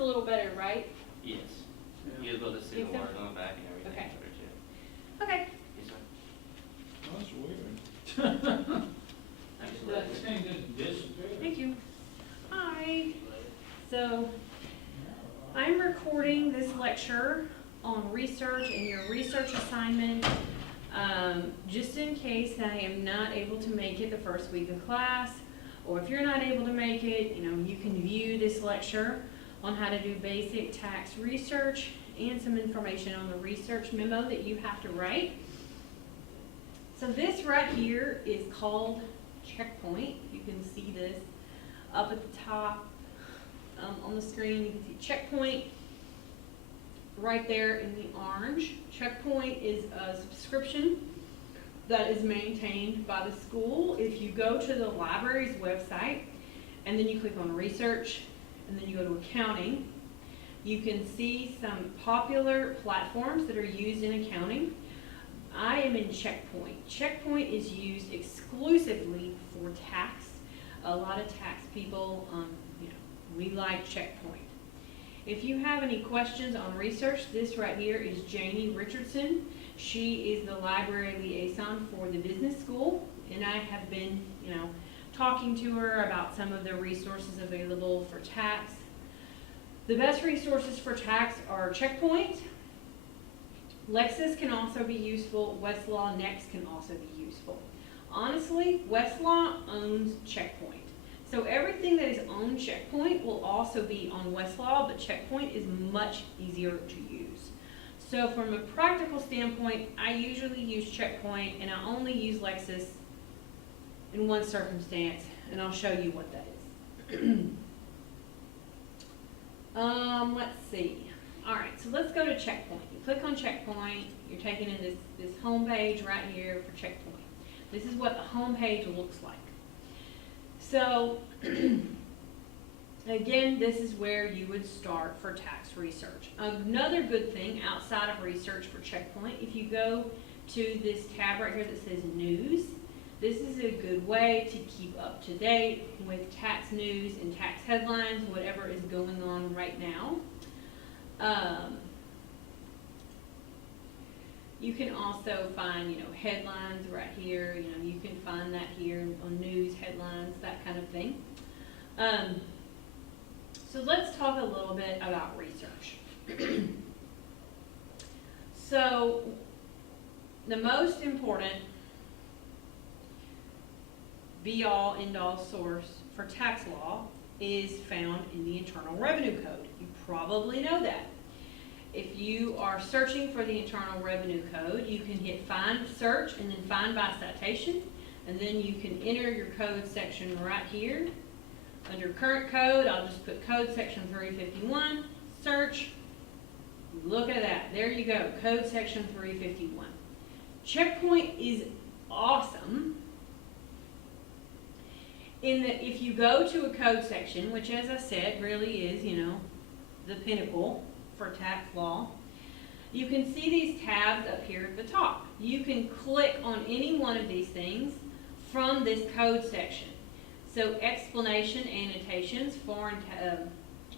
a little better, right? Yes. Yeah. You'll be able to see Think the so? words on the back and everything. Okay. better, Okay. too. Yes, sir. That's weird. Absolutely. That thing just disappeared. Thank you. Hi. So, I'm recording this lecture on research and your research assignment, just in case I am not able to make it the first week of class, or if you're not able to make it, you can view this lecture on how to do basic tax research and some information on the research memo that you have to write. So this right here is called Checkpoint. You can see this up at the top on the screen. You can see Checkpoint right there in the orange. Checkpoint is a subscription that is maintained by the school. If you go to the library's website and then you click on research and then you go to accounting, you can see some popular platforms that are used in accounting. I am in Checkpoint. Checkpoint is used exclusively for tax. A lot of tax people, we like Checkpoint. If you have any questions on research, this right here is Janie Richardson. She is the library liaison for the business school, and I have been, talking to her about some of the resources available for tax. The best resources for tax are Checkpoint. Lexis can also be useful. Westlaw Next can also be useful. Honestly, Westlaw owns Checkpoint. So everything that is on Checkpoint will also be on Westlaw, but Checkpoint is much easier to use. So from a practical standpoint, I usually use Checkpoint, and I only use Lexis in one circumstance, and I'll show you what that is. Let's see. All right, so let's go to Checkpoint. You click on Checkpoint, you're taken to this home page right here for Checkpoint. This is what the home page looks like. So, again, this is where you would start for tax research. Another good thing outside of research for Checkpoint, if you go to this tab right here that says News, this is a good way to keep up to date with tax news and tax headlines, whatever is going on right now. You can also find, headlines right here. You can find that here on news, headlines, that kind of thing. So let's talk a little bit about research. So the most important be-all, end-all source for tax law is found in the Internal Revenue Code. You probably know that. If you are searching for the Internal Revenue Code, you can hit Find Search and then Find by Citation, and then you can enter your code section right here. Under Current Code, I'll just put Code Section 351, search, look at that, there you go, Code Section 351. Checkpoint is awesome in that if you go to a code section, which as I said really is, the pinnacle for tax law, you can see these tabs up here at the top. You can click on any one of these things from this code section. So explanation, annotations,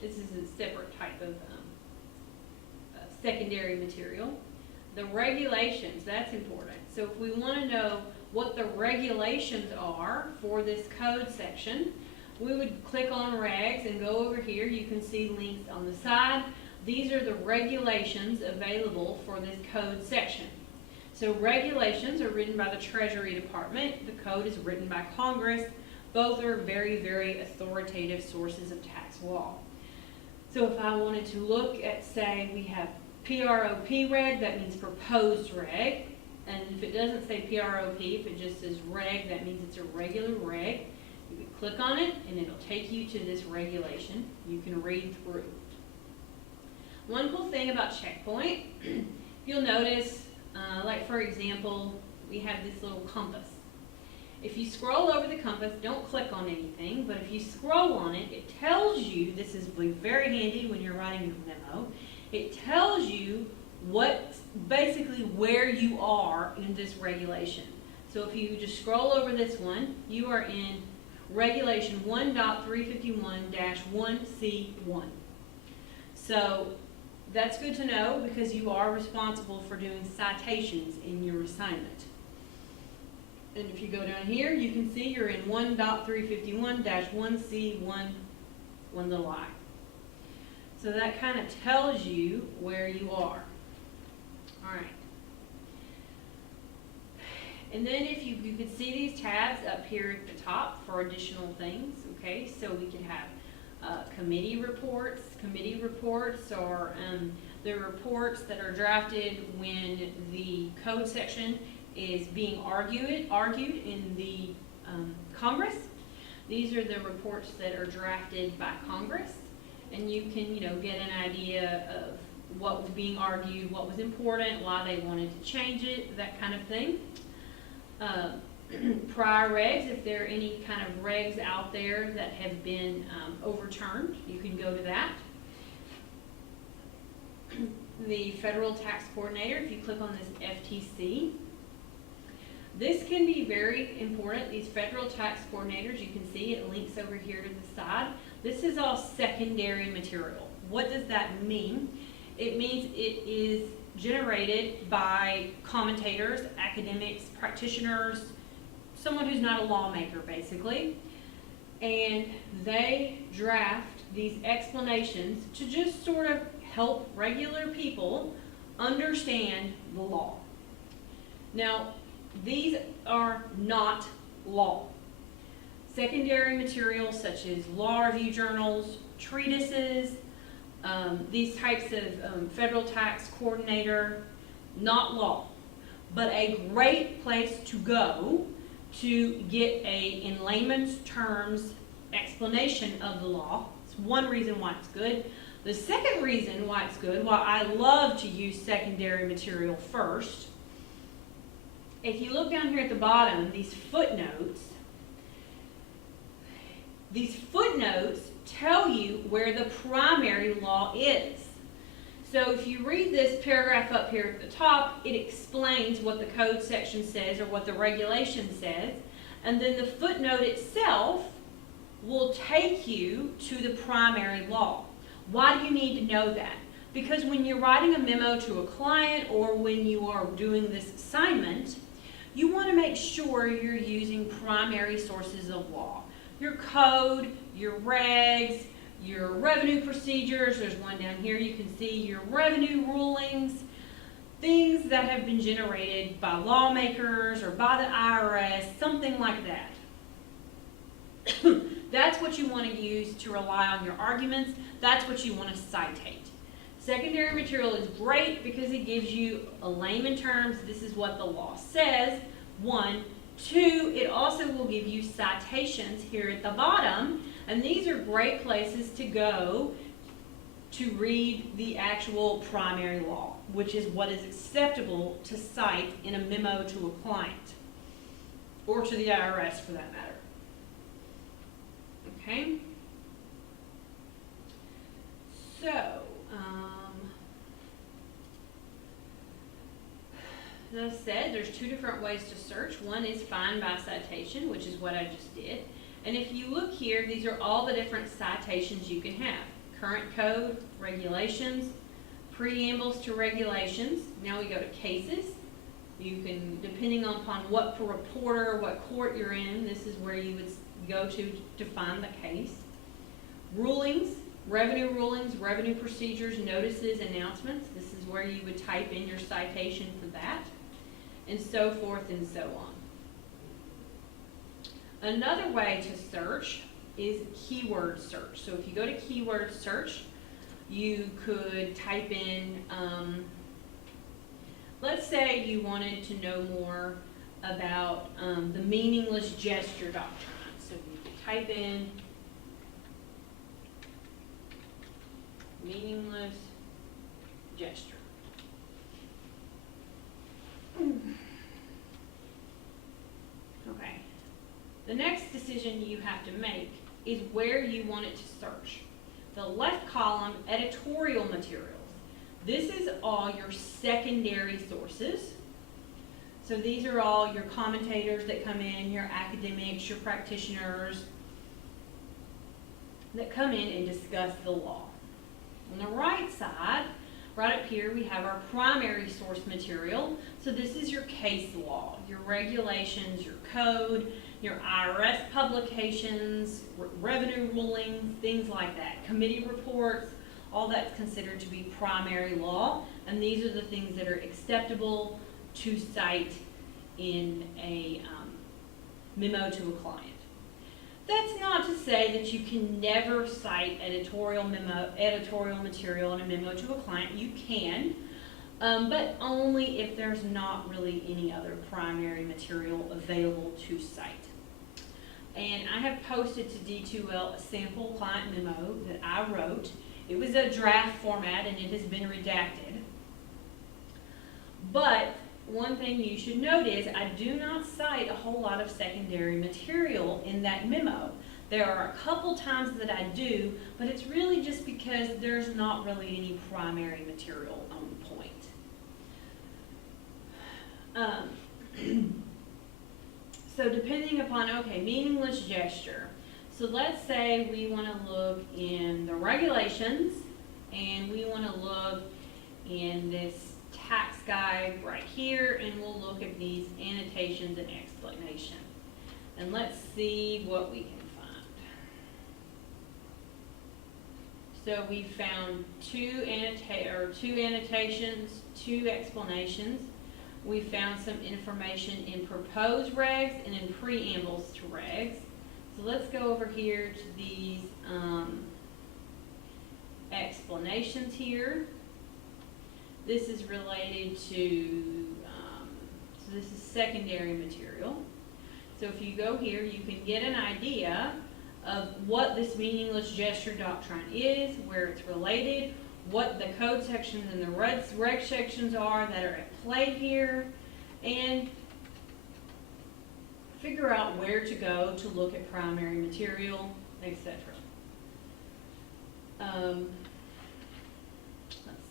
this is a separate type of secondary material. The regulations, that's important. So if we want to know what the regulations are for this code section, we would click on regs and go over here. You can see links on the side. These are the regulations available for this code section. So regulations are written by the Treasury Department. The code is written by Congress. Both are very, very authoritative sources of tax law. So if I wanted to look at, say, we have PROP reg, that means proposed reg. And if it doesn't say PROP, if it just says reg, that means it's a regular reg. You can click on it and it'll take you to this regulation. You can read through. One cool thing about Checkpoint, you'll notice, like for example, we have this little compass. If you scroll over the compass, don't click on anything, but if you scroll on it, it tells you, this is very handy when you're writing your memo, it tells you basically where you are in this regulation. So if you just scroll over this one, you are in Regulation 1.351-1C1. So that's good to know because you are responsible for doing citations in your assignment. And if you go down here, you can see you're in 1.351-1C1, one little I. So that kind of tells you where you are. All right. And then if you could see these tabs up here at the top for additional things, okay? So we could have committee reports. Committee reports are the reports that are drafted when the code section is being argued in the Congress. These are the reports that are drafted by Congress, and you can, get an idea of what was being argued, what was important, why they wanted to change it, that kind of thing. Prior regs, if there are any kind of regs out there that have been overturned, you can go to that. The Federal Tax Coordinator, if you click on this FTC, this can be very important. These Federal Tax Coordinators, you can see it links over here to the side. This is all secondary material. What does that mean? It means it is generated by commentators, academics, practitioners, someone who's not a lawmaker, basically. And they draft these explanations to just sort of help regular people understand the law. Now, these are not law. Secondary materials such as law review journals, treatises, these types of Federal Tax Coordinator, not law, but a great place to go to get in layman's terms, explanation of the law. It's one reason why it's good. The second reason why it's good, why I love to use secondary material first, if you look down here at the bottom, these footnotes tell you where the primary law is. So if you read this paragraph up here at the top, it explains what the code section says or what the regulation says, and then the footnote itself will take you to the primary law. Why do you need to know that? Because when you're writing a memo to a client or when you are doing this assignment, you want to make sure you're using primary sources of law. Your code, your regs, your revenue procedures, there's one down here, you can see your revenue rulings, things that have been generated by lawmakers or by the IRS, something like that. That's what you want to use to rely on your arguments. That's what you want to citate. Secondary material is great because it gives you a layman terms, this is what the law says, one. Two, it also will give you citations here at the bottom, and these are great places to go to read the actual primary law, which is what is acceptable to cite in a memo to a client, or to the IRS for that matter. Okay? So, as I said, there's two different ways to search. One is find by citation, which is what I just did. And if you look here, these are all the different citations you can have. Current code, regulations, preambles to regulations. Now we go to cases. You can, depending upon what reporter, what court you're in, this is where you would go to find the case. Rulings, revenue procedures, notices, announcements. This is where you would type in your citation for that, and so forth and so on. Another way to search is keyword search. So if you go to keyword search, you could type in, let's say you wanted to know more about the meaningless gesture doctrine. So you could type in meaningless gesture. Okay. The next decision you have to make is where you want it to search. The left column, editorial materials. This is all your secondary sources. So these are all your commentators that come in, your academics, your practitioners that come in and discuss the law. On the right side, right up here, we have our primary source material. So this is your case law, your regulations, your code, your IRS publications, revenue rulings, things like that, committee reports, all that's considered to be primary law, and these are the things that are acceptable to cite in a memo to a client. That's not to say that you can never cite editorial material in a memo to a client. You can, but only if there's not really any other primary material available to cite. And I have posted to D2L a sample client memo that I wrote. It was a draft format and it has been redacted. But one thing you should note is I do not cite a whole lot of secondary material in that memo. There are a couple times that I do, but it's really just because there's not really any primary material on point. So depending upon, okay, meaningless gesture. So let's say we want to look in the regulations and we want to look in this tax guide right here, and we'll look at these annotations and explanation. And let's see what we can find. So we found two annotations, two explanations. We found some information in proposed regs and in preambles to regs. So let's go over here to these explanations here. This is related to, so this is secondary material. So if you go here, you can get an idea of what this meaningless gesture doctrine is, where it's related, what the code sections and the reg sections are that are at play here, and figure out where to go to look at primary material, etc. Let's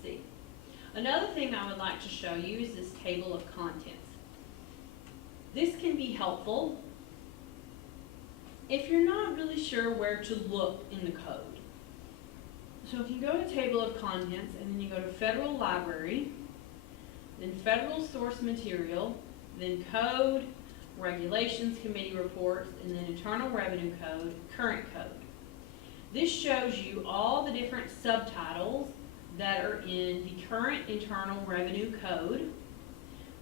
see. Another thing I would like to show you is this table of contents. This can be helpful if you're not really sure where to look in the code. So if you go to table of contents and then you go to federal library, then federal source material, then code, regulations, committee reports, and then internal revenue code, current code. This shows you all the different subtitles that are in the current internal revenue code.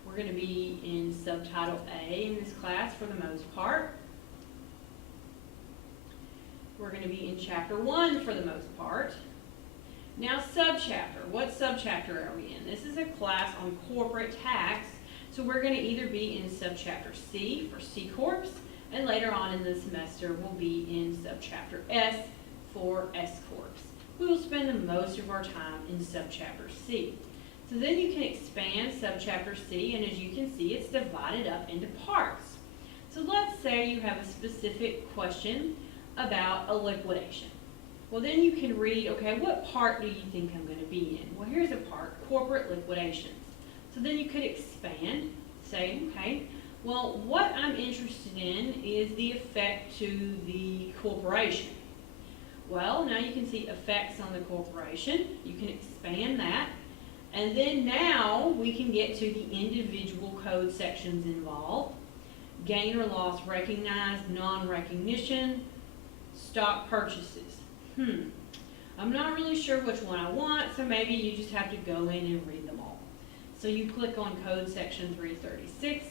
We're going to be in subtitle A in this class for the most part. We're going to be in chapter 1 for the most part. Now subchapter, what subchapter are we in? This is a class on corporate tax, so we're going to either be in subchapter C for C Corps, and later on in the semester we'll be in subchapter S for S Corps. We will spend the most of our time in subchapter C. So then you can expand subchapter C, and as you can see, it's divided up into parts. So let's say you have a specific question about a liquidation. Well, then you can read, okay, what part do you think I'm going to be in? Well, here's a part, corporate liquidations. So then you could expand, say, okay, well, what I'm interested in is the effect to the corporation. Well, now you can see effects on the corporation. You can expand that. And then now we can get to the individual code sections involved. Gain or loss recognized, non-recognition, stock purchases. I'm not really sure which one I want, so maybe you just have to go in and read them all. So you click on code section 336,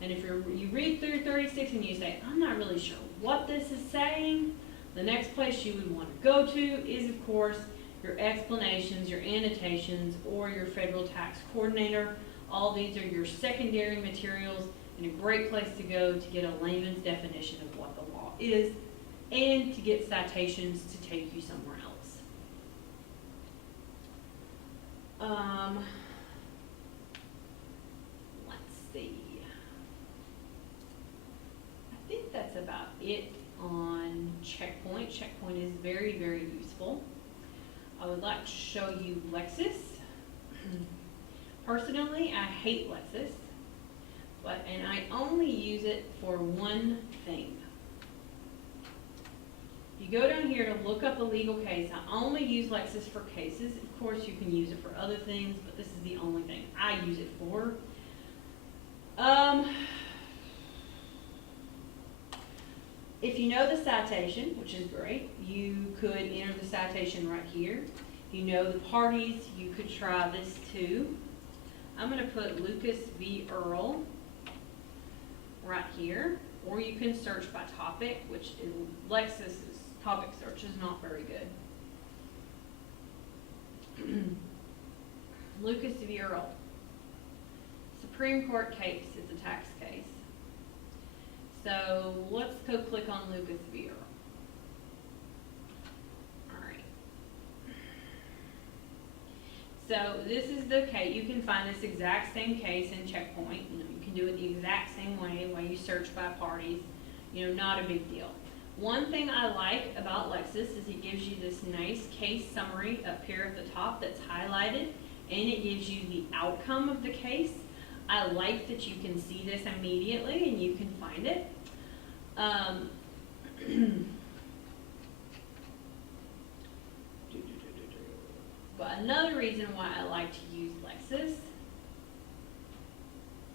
and if you read through 36 and you say, I'm not really sure what this is saying, the next place you would want to go to is, of course, your explanations, your annotations, or your federal tax coordinator. All these are your secondary materials and a great place to go to get a layman's definition of what the law is and to get citations to take you somewhere else. Let's see. I think that's about it on Checkpoint. Checkpoint is very, very useful. I would like to show you Lexis. Personally, I hate Lexis, and I only use it for one thing. You go down here to look up a legal case, I only use Lexis for cases. Of course, you can use it for other things, but this is the only thing I use it for. If you know the citation, which is great, you could enter the citation right here. If you know the parties, you could try this too. I'm going to put Lucas v. Earl right here, or you can search by topic, which is Lexis's topic search is not very good. Lucas v. Earl. Supreme Court case, it's a tax case. So let's go click on Lucas v. Earl. Alright. So this is the case. You can find this exact same case in Checkpoint. You can do it the exact same way while you search by parties. Not a big deal. One thing I like about Lexis is it gives you this nice case summary up here at the top that's highlighted, and it gives you the outcome of the case. I like that you can see this immediately and you can find it. But another reason why I like to use Lexis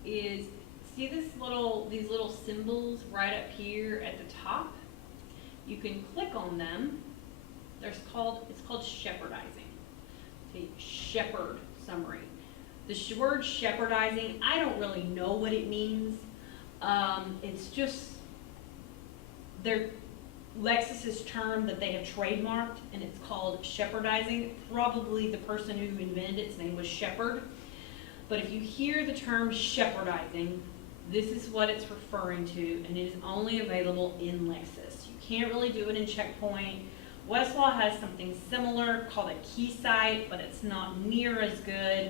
is, see these little symbols right up here at the top? You can click on them. It's called shepherdizing. See, shepherd summary. The word shepherdizing, I don't really know what it means. It's just their Lexis's term that they have trademarked, and it's called shepherdizing. Probably the person who invented its name was Shepherd. But if you hear the term shepherdizing, this is what it's referring to, and it is only available in Lexis. You can't really do it in Checkpoint. Westlaw has something similar called a KeyCite, but it's not near as good.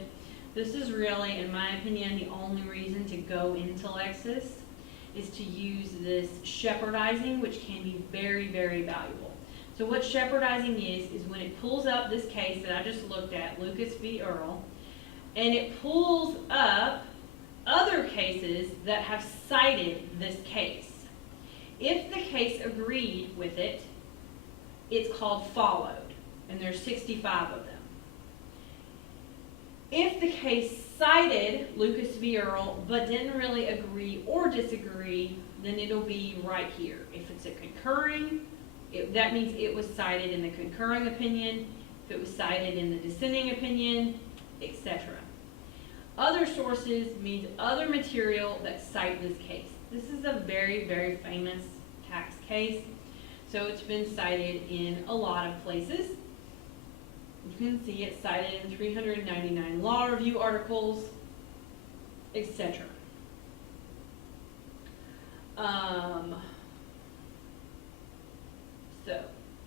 This is really, in my opinion, the only reason to go into Lexis is to use this shepherdizing, which can be very, very valuable. So what shepherdizing is when it pulls up this case that I just looked at, Lucas v. Earl, and it pulls up other cases that have cited this case. If the case agreed with it, it's called followed, and there's 65 of them. If the case cited Lucas v. Earl but didn't really agree or disagree, then it'll be right here. If it's a concurring, that means it was cited in the concurring opinion. If it was cited in the dissenting opinion, etc. Other sources means other material that cite this case. This is a very, very famous tax case, so it's been cited in a lot of places. You can see it cited in 399 law review articles, etc.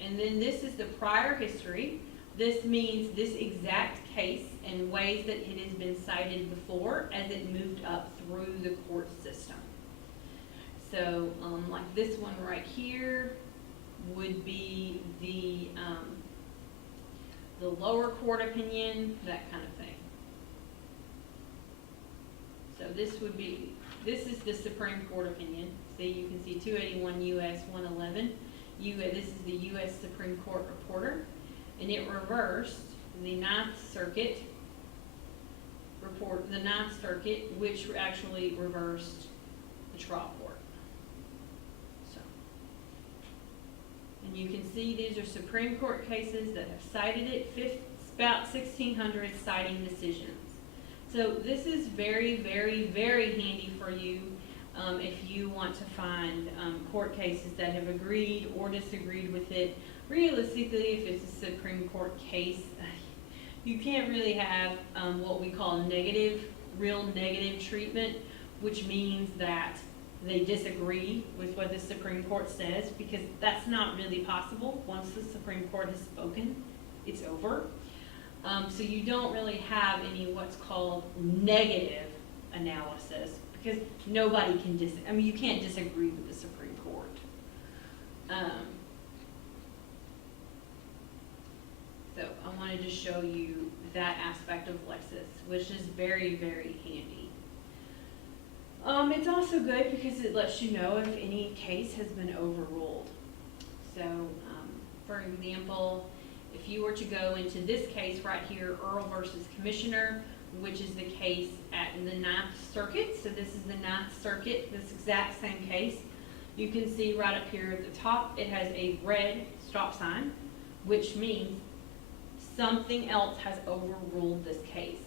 And then this is the prior history. This means this exact case and ways that it has been cited before as it moved up through the court system. So, like this one right here would be the lower court opinion, that kind of thing. So this is the Supreme Court opinion. See, you can see 281 U.S. 111. This is the U.S. Supreme Court reporter, and it reversed the Ninth Circuit report, which actually reversed the trial court. So, and you can see these are Supreme Court cases that have cited it, about 1,600 citing decisions. So this is very, very, very handy for you if you want to find court cases that have agreed or disagreed with it. Realistically, if it's a Supreme Court case, you can't really have what we call real negative treatment, which means that they disagree with what the Supreme Court says, because that's not really possible. Once the Supreme Court has spoken, it's over. So you don't really have any what's called negative analysis, because nobody can you can't disagree with the Supreme Court. So I wanted to show you that aspect of Lexis, which is very, very handy. It's also good because it lets you know if any case has been overruled. So For example, if you were to go into this case right here, Earl versus Commissioner, which is the case at the Ninth Circuit, so this is the Ninth Circuit, this exact same case. You can see right up here at the top, it has a red stop sign, which means something else has overruled this case.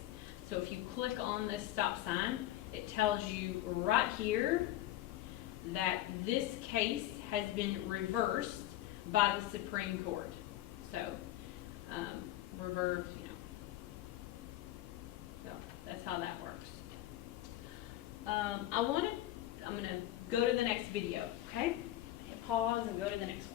So if you click on this stop sign, it tells you right here that this case has been reversed by the Supreme Court. So, reverse, so that's how that works. I'm gonna go to the next video, okay? Hit pause and go to the next one.